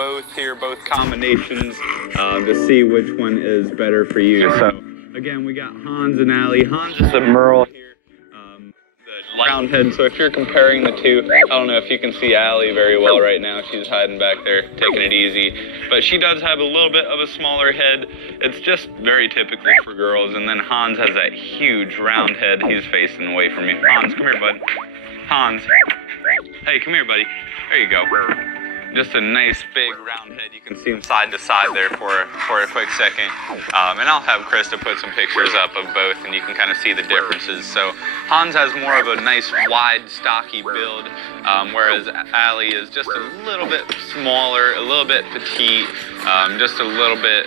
both here, both combinations, to see which one is better for you. So again, we got Hans and Allie. Hans is the Merle here, the round head. So if you're comparing the two, I don't know if you can see Allie very well right now. She's hiding back there, taking it easy. But she does have a little bit of a smaller head. It's just very typical for girls. And then Hans has that huge round head. He's facing away from me. Hans, come here, bud. Hans. Hey, come here, buddy. There you go. Just a nice big round head. You can see him side to side there for a quick second. And I'll have Krista put some pictures up of both, and you can kind of see the differences. So Hans has more of a nice wide stocky build, whereas Allie is just a little bit smaller, a little bit petite, just a little bit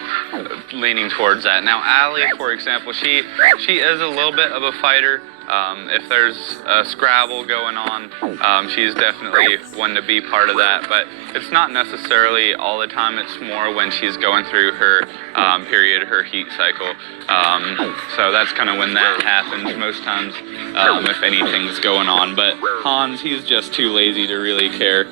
leaning towards that. Now Allie, for example, she is a little bit of a fighter. If there's a Scrabble going on, she's definitely one to be part of that, but it's not necessarily all the time. It's more when she's going through her period, her heat cycle. So that's kind of when that happens most times, if anything's going on. But Hans, he's just too lazy to really care.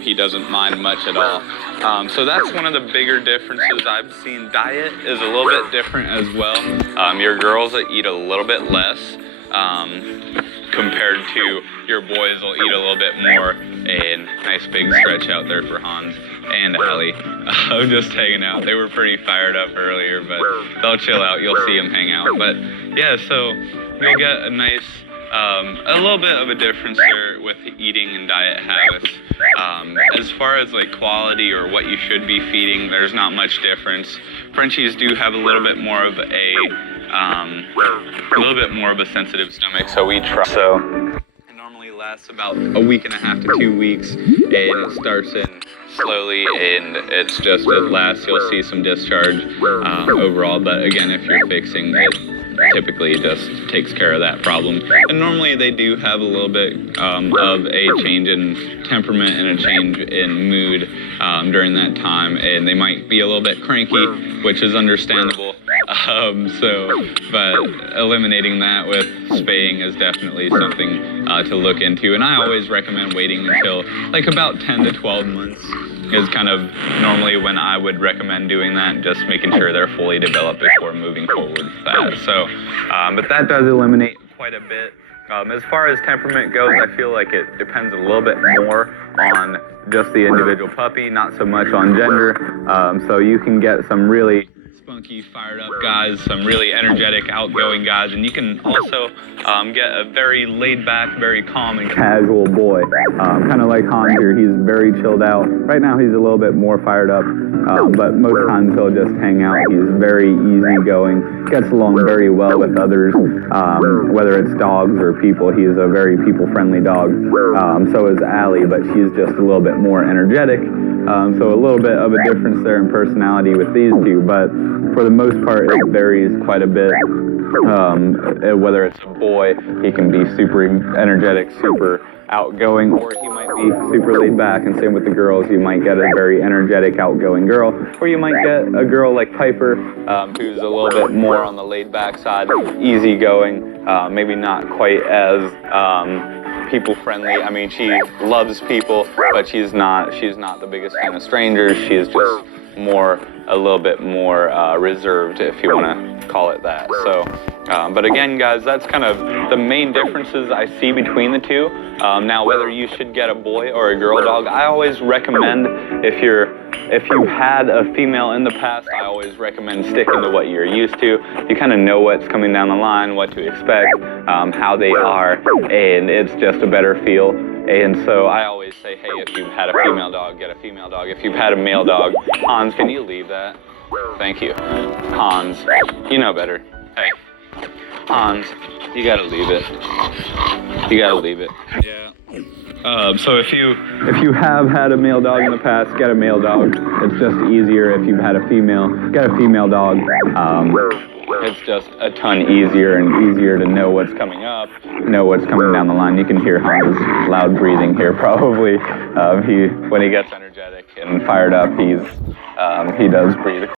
He doesn't mind much at all. So that's one of the bigger differences I've seen. Diet is a little bit different as well. Your girls will eat a little bit less. Compared to your boys will eat a little bit more. And nice big stretch out there for Hans and Allie. I'm just hanging out. They were pretty fired up earlier, but they'll chill out. You'll see them hang out. But yeah, so you'll get a nice, a little bit of a difference there with the eating and diet habits. As far as like quality or what you should be feeding, there's not much difference. Frenchies do have a little bit more of a sensitive stomach, so we try. So it normally lasts about a week and a half to 2 weeks, and it starts in slowly, and it's just, it lasts. You'll see some discharge overall, but again, if you're fixing it, typically just takes care of that problem. And normally they do have a little bit of a change in temperament and a change in mood during that time, and they might be a little bit cranky, which is understandable. But eliminating that with spaying is definitely something to look into. And I always recommend waiting until like about 10 to 12 months is kind of normally when I would recommend doing that, just making sure they're fully developed before moving forward with that. So, but that does eliminate quite a bit. As far as temperament goes, I feel like it depends a little bit more on just the individual puppy, not so much on gender. So you can get some really spunky, fired up guys, some really energetic, outgoing guys, and you can also get a very laid back, very calm and casual boy. Kind of like Hans here, he's very chilled out. Right now he's a little bit more fired up, but most times he'll just hang out. He's very easygoing, gets along very well with others, whether it's dogs or people. He's a very people-friendly dog. So is Allie, but she's just a little bit more energetic. So a little bit of a difference there in personality with these two, but for the most part, it varies quite a bit. Whether it's a boy, he can be super energetic, super outgoing, or he might be super laid back. And same with the girls, you might get a very energetic, outgoing girl, or you might get a girl like Piper, who's a little bit more on the laid back side, easygoing, maybe not quite as people friendly. I mean, she loves people, but she's not the biggest fan of strangers. She is just a little bit more reserved, if you want to call it that. So, but again, guys, that's kind of the main differences I see between the two. Now, whether you should get a boy or a girl dog, I always recommend, if you've had a female in the past, I always recommend sticking to what you're used to. You kind of know what's coming down the line, what to expect, how they are, and it's just a better feel. And so I always say, hey, if you've had a female dog, get a female dog. If you've had a male dog, Hans, can you leave that? Thank you. Hans, you know better. Hey, Hans, you gotta leave it. You gotta leave it. Yeah. So if you have had a male dog in the past, get a male dog. It's just easier. If you've had a female, get a female dog. It's just a ton easier and easier to know what's coming up, know what's coming down the line. You can hear Hans' loud breathing here probably. When he gets energetic and fired up, he does breathe